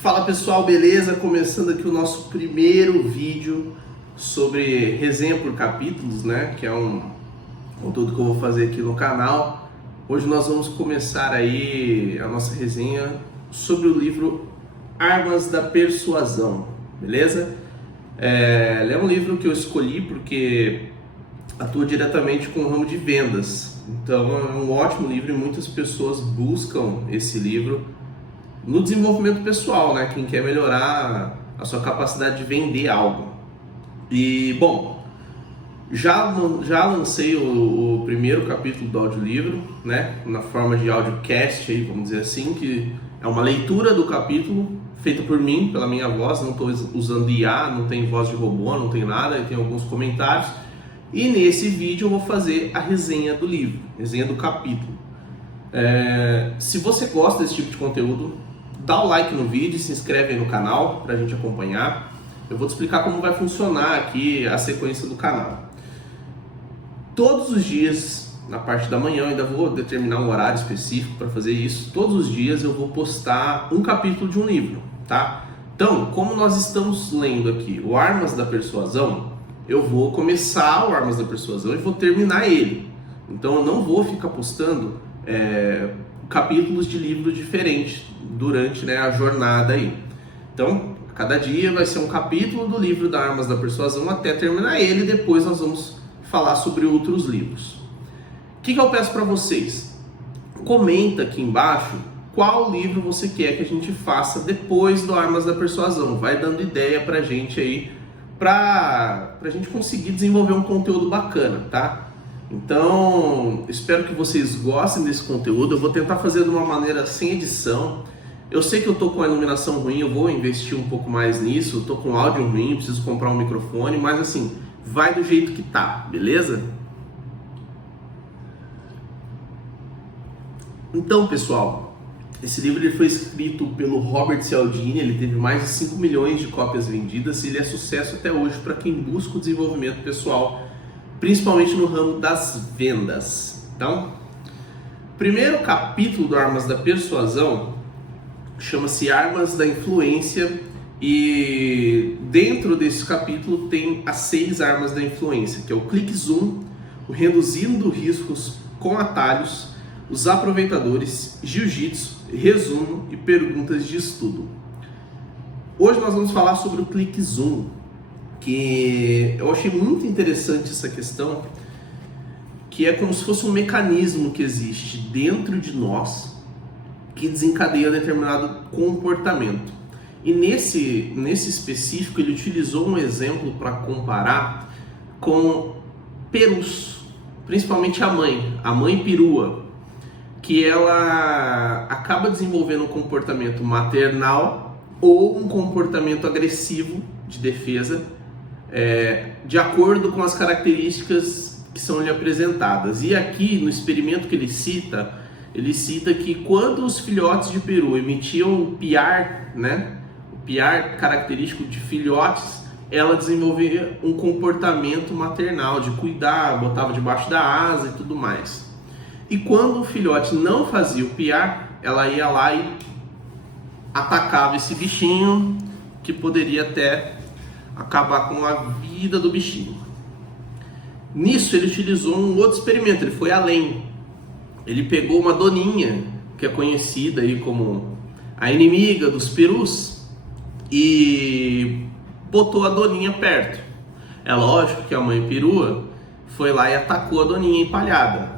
Fala pessoal, beleza? Começando aqui o nosso primeiro vídeo sobre resenha por capítulos, né? Que é um conteúdo que eu vou fazer aqui no canal. Hoje nós vamos começar aí a nossa resenha sobre o livro Armas da Persuasão, beleza? Ele é um livro que eu escolhi porque atua diretamente com o ramo de vendas. Então é um ótimo livro e muitas pessoas buscam esse livro no desenvolvimento pessoal, né? Quem quer melhorar a sua capacidade de vender algo. E, bom, já lancei o primeiro capítulo do audiolivro, né? Na forma de audiocast, aí, vamos dizer assim, que é uma leitura do capítulo feita por mim, pela minha voz. Não estou usando IA, não tem voz de robô, não tem nada, tem alguns comentários. E nesse vídeo eu vou fazer a resenha do livro, resenha do capítulo. Se você gosta desse tipo de conteúdo, dá o like no vídeo, se inscreve aí no canal pra gente acompanhar. Eu vou te explicar como vai funcionar aqui a sequência do canal. Todos os dias, na parte da manhã, eu ainda vou determinar um horário específico para fazer isso. Todos os dias eu vou postar um capítulo de um livro, tá? Então, como nós estamos lendo aqui o Armas da Persuasão, eu vou começar o Armas da Persuasão e vou terminar ele. Então eu não vou ficar postando capítulos de livro diferentes durante, né, a jornada aí. Então, cada dia vai ser um capítulo do livro da Armas da Persuasão até terminar ele, e depois nós vamos falar sobre outros livros. O que eu peço para vocês? Comenta aqui embaixo qual livro você quer que a gente faça depois do Armas da Persuasão. Vai dando ideia pra gente aí, pra gente conseguir desenvolver um conteúdo bacana, tá? Então, espero que vocês gostem desse conteúdo. Eu vou tentar fazer de uma maneira sem edição. Eu sei que eu tô com a iluminação ruim, eu vou investir um pouco mais nisso. Eu tô com áudio ruim, preciso comprar um microfone, mas assim, vai do jeito que tá, beleza? Então, pessoal, esse livro ele foi escrito pelo Robert Cialdini. Ele teve mais de 5 milhões de cópias vendidas e ele é sucesso até hoje para quem busca o desenvolvimento pessoal, principalmente no ramo das vendas. Então, o primeiro capítulo do Armas da Persuasão chama-se Armas da Influência, e dentro desse capítulo tem as 6 armas da influência, que é o clique zoom, o reduzindo riscos com atalhos, os aproveitadores, jiu-jitsu, resumo e perguntas de estudo. Hoje nós vamos falar sobre o clique zoom, que eu achei muito interessante essa questão, que é como se fosse um mecanismo que existe dentro de nós que desencadeia determinado comportamento. E nesse específico ele utilizou um exemplo para comparar com perus, principalmente a mãe perua, que ela acaba desenvolvendo um comportamento maternal ou um comportamento agressivo de defesa, de acordo com as características que são lhe apresentadas. E aqui no experimento que ele cita que quando os filhotes de peru emitiam o piar, né, o piar característico de filhotes, ela desenvolvia um comportamento maternal de cuidar, botava debaixo da asa e tudo mais. E quando o filhote não fazia o piar, ela ia lá e atacava esse bichinho, que poderia até acabar com a vida do bichinho. Nisso ele utilizou um outro experimento, ele foi além. Ele pegou uma doninha, que é conhecida aí como a inimiga dos perus, e botou a doninha perto. É lógico que a mãe perua foi lá e atacou a doninha empalhada.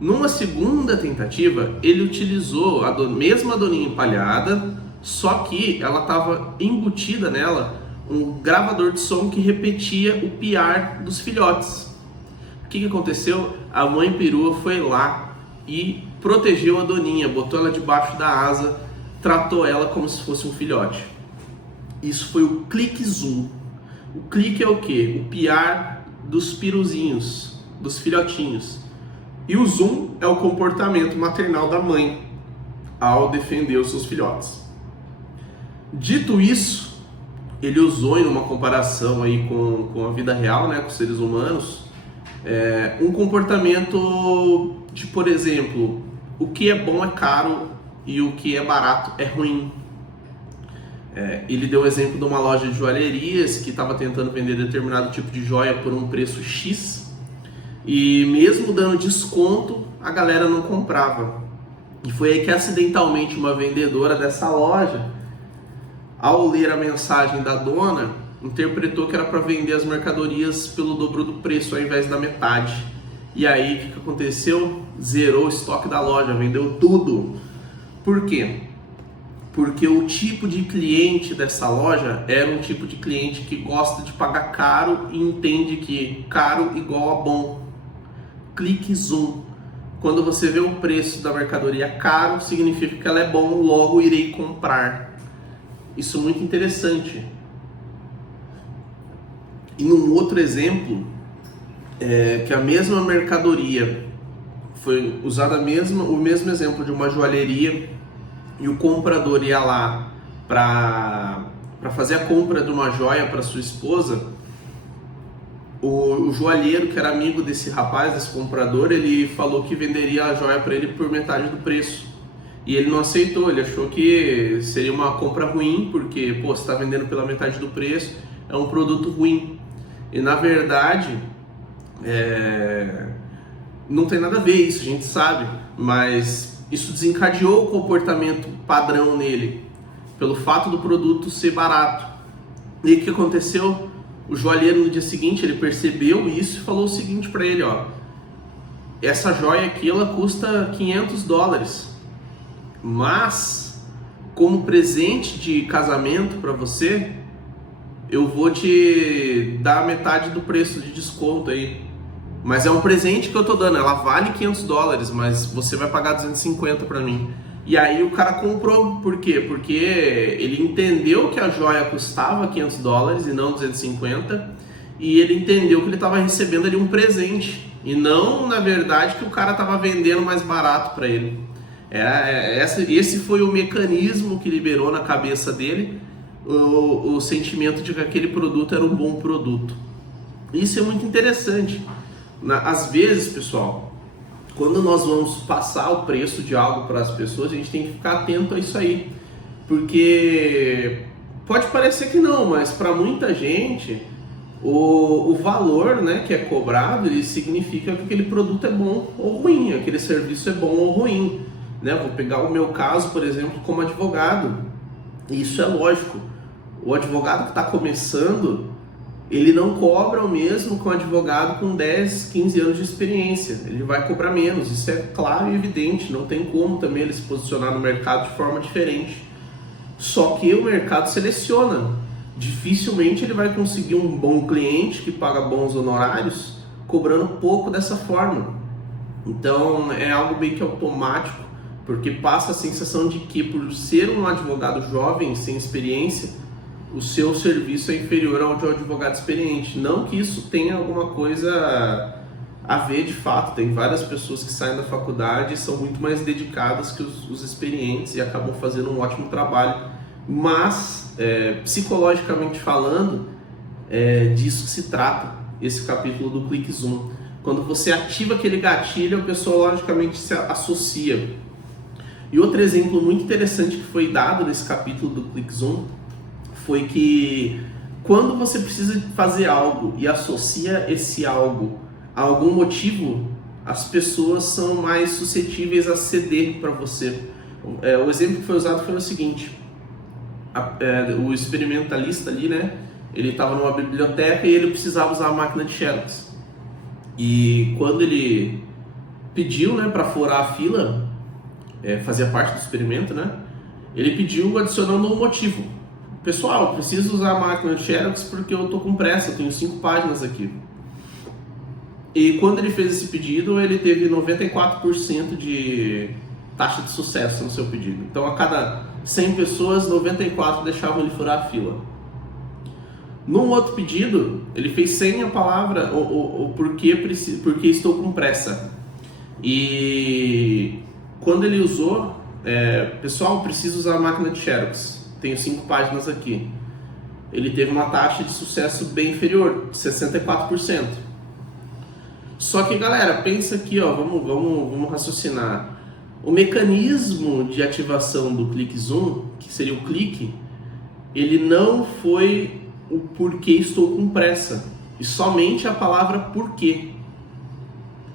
Numa segunda tentativa, ele utilizou a mesma doninha empalhada, só que ela estava embutida nela um gravador de som que repetia o piar dos filhotes. O que aconteceu? A mãe perua foi lá e protegeu a doninha, botou ela debaixo da asa, tratou ela como se fosse um filhote. Isso foi o clique zoom. O clique é o quê? O piar dos piruzinhos, dos filhotinhos. E o zoom é o comportamento maternal da mãe ao defender os seus filhotes. Dito isso, ele usou em uma comparação aí com a vida real, né, com os seres humanos, um comportamento de, por exemplo, o que é bom é caro e o que é barato é ruim. Ele deu o exemplo de uma loja de joalherias que estava tentando vender determinado tipo de joia por um preço X e mesmo dando desconto, a galera não comprava. E foi aí que acidentalmente uma vendedora dessa loja, ao ler a mensagem da dona, interpretou que era para vender as mercadorias pelo dobro do preço ao invés da metade. E aí o que aconteceu? Zerou o estoque da loja, vendeu tudo. Por quê? Porque o tipo de cliente dessa loja era um tipo de cliente que gosta de pagar caro e entende que caro igual a bom. Clique Zoom. Quando você vê o preço da mercadoria caro, significa que ela é bom, logo irei comprar. Isso é muito interessante. E num outro exemplo, que a mesma mercadoria foi usada o mesmo exemplo de uma joalheria e o comprador ia lá para fazer a compra de uma joia para sua esposa, o joalheiro, que era amigo desse rapaz, desse comprador, ele falou que venderia a joia para ele por metade do preço. E ele não aceitou, ele achou que seria uma compra ruim, porque você está vendendo pela metade do preço, é um produto ruim. E na verdade, não tem nada a ver isso, a gente sabe, mas isso desencadeou o comportamento padrão nele, pelo fato do produto ser barato. E o que aconteceu? O joalheiro no dia seguinte, ele percebeu isso e falou o seguinte para ele, essa joia aqui ela custa $500, mas como presente de casamento para você, eu vou te dar metade do preço de desconto aí. Mas é um presente que eu tô dando, ela vale $500, mas você vai pagar 250 para mim. E aí o cara comprou, por quê? Porque ele entendeu que a joia custava $500 e não 250, e ele entendeu que ele estava recebendo ali um presente, e não, na verdade, que o cara estava vendendo mais barato para ele. Esse foi o mecanismo que liberou na cabeça dele o sentimento de que aquele produto era um bom produto. Isso é muito interessante. Às vezes, pessoal, quando nós vamos passar o preço de algo para as pessoas, a gente tem que ficar atento a isso aí, porque pode parecer que não, mas para muita gente o valor, né, que é cobrado, ele significa que aquele produto é bom ou ruim, aquele serviço é bom ou ruim, né? Vou pegar o meu caso, por exemplo, como advogado. Isso é lógico. O advogado que está começando, ele não cobra o mesmo que um advogado com 10, 15 anos de experiência. Ele vai cobrar menos, isso é claro e evidente. Não tem como também ele se posicionar no mercado de forma diferente. Só que o mercado seleciona. Dificilmente ele vai conseguir um bom cliente que paga bons honorários cobrando pouco dessa forma. Então é algo meio que automático, porque passa a sensação de que, por ser um advogado jovem, sem experiência, o seu serviço é inferior ao de um advogado experiente. Não que isso tenha alguma coisa a ver de fato. Tem várias pessoas que saem da faculdade e são muito mais dedicadas que os experientes e acabam fazendo um ótimo trabalho. Mas, psicologicamente falando, disso se trata esse capítulo do Clique Zoom. Quando você ativa aquele gatilho, a pessoa logicamente se associa. E outro exemplo muito interessante que foi dado nesse capítulo do Clique Zoom foi que quando você precisa fazer algo e associa esse algo a algum motivo, as pessoas são mais suscetíveis a ceder para você. O exemplo que foi usado foi o seguinte: o experimentalista ali, né? Ele estava numa biblioteca e ele precisava usar a máquina de Xerox. E quando ele pediu, né, para furar a fila, fazia parte do experimento, né? Ele pediu adicionando um motivo. Pessoal, eu preciso usar a máquina de Xerox porque eu tô com pressa, eu tenho 5 páginas aqui. E quando ele fez esse pedido, ele teve 94% de taxa de sucesso no seu pedido. Então, a cada 100 pessoas, 94 deixavam ele furar a fila. Num outro pedido, ele fez sem a palavra o porque estou com pressa. E quando ele usou, pessoal, preciso usar a máquina de Xerox, tenho 5 páginas aqui. Ele teve uma taxa de sucesso bem inferior, 64%. Só que, galera, pensa aqui, vamos raciocinar. O mecanismo de ativação do Clique Zoom, que seria o clique, ele não foi o porquê estou com pressa, e somente a palavra porquê.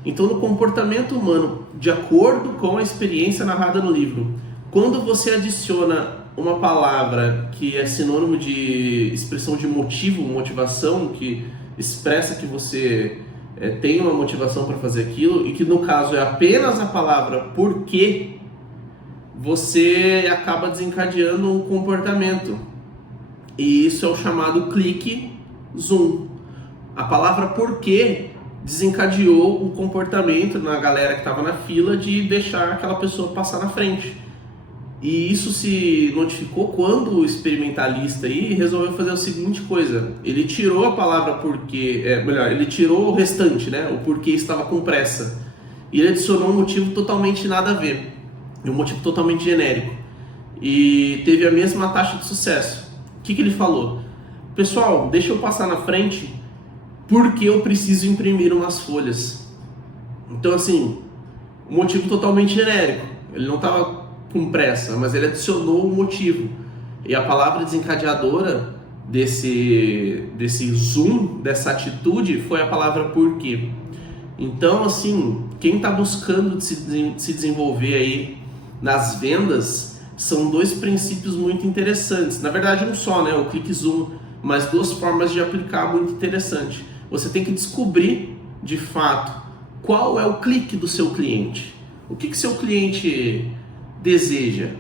Então, no comportamento humano, de acordo com a experiência narrada no livro, quando você adiciona uma palavra que é sinônimo de expressão de motivo, motivação, que expressa que você tem uma motivação para fazer aquilo, e que no caso é apenas a palavra porquê, você acaba desencadeando um comportamento. E isso é o chamado clique zoom. A palavra porquê desencadeou um comportamento na galera que estava na fila de deixar aquela pessoa passar na frente. E isso se notificou quando o experimentalista aí resolveu fazer a seguinte coisa: ele tirou a palavra porquê, ele tirou o restante, né? O porquê estava com pressa, e ele adicionou um motivo totalmente nada a ver, um motivo totalmente genérico, e teve a mesma taxa de sucesso. O que ele falou? Pessoal, deixa eu passar na frente porque eu preciso imprimir umas folhas. Então, assim, um motivo totalmente genérico. Ele não estava com pressa, mas ele adicionou um motivo. E a palavra desencadeadora desse zoom, dessa atitude, foi a palavra porquê. Então, assim, quem está buscando se desenvolver aí nas vendas, são dois princípios muito interessantes. Na verdade, um só, né? O clique zoom, mas duas formas de aplicar muito interessante. Você tem que descobrir, de fato, qual é o clique do seu cliente. O que seu cliente deseja?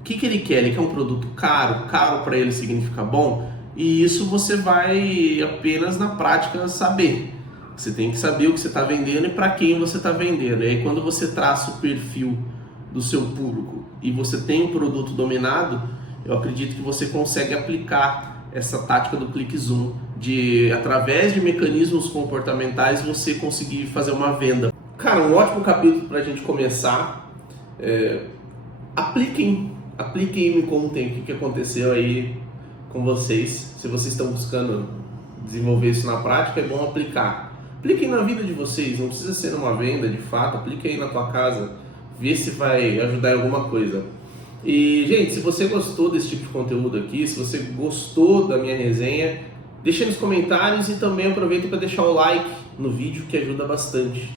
O que ele quer? Ele quer um produto caro? Caro para ele significa bom? E isso você vai apenas na prática saber. Você tem que saber o que você está vendendo e para quem você está vendendo. E aí quando você traça o perfil do seu público e você tem um produto dominado, eu acredito que você consegue aplicar essa tática do clique zoom, de através de mecanismos comportamentais você conseguir fazer uma venda. Cara, um ótimo capítulo para a gente começar. Apliquem e me contem o que aconteceu aí com vocês. Se vocês estão buscando desenvolver isso na prática, é bom aplicar. Apliquem na vida de vocês, não precisa ser uma venda de fato, aplique aí na tua casa, vê se vai ajudar em alguma coisa. E, gente, se você gostou desse tipo de conteúdo aqui, se você gostou da minha resenha, deixa nos comentários e também aproveita para deixar o like no vídeo, que ajuda bastante.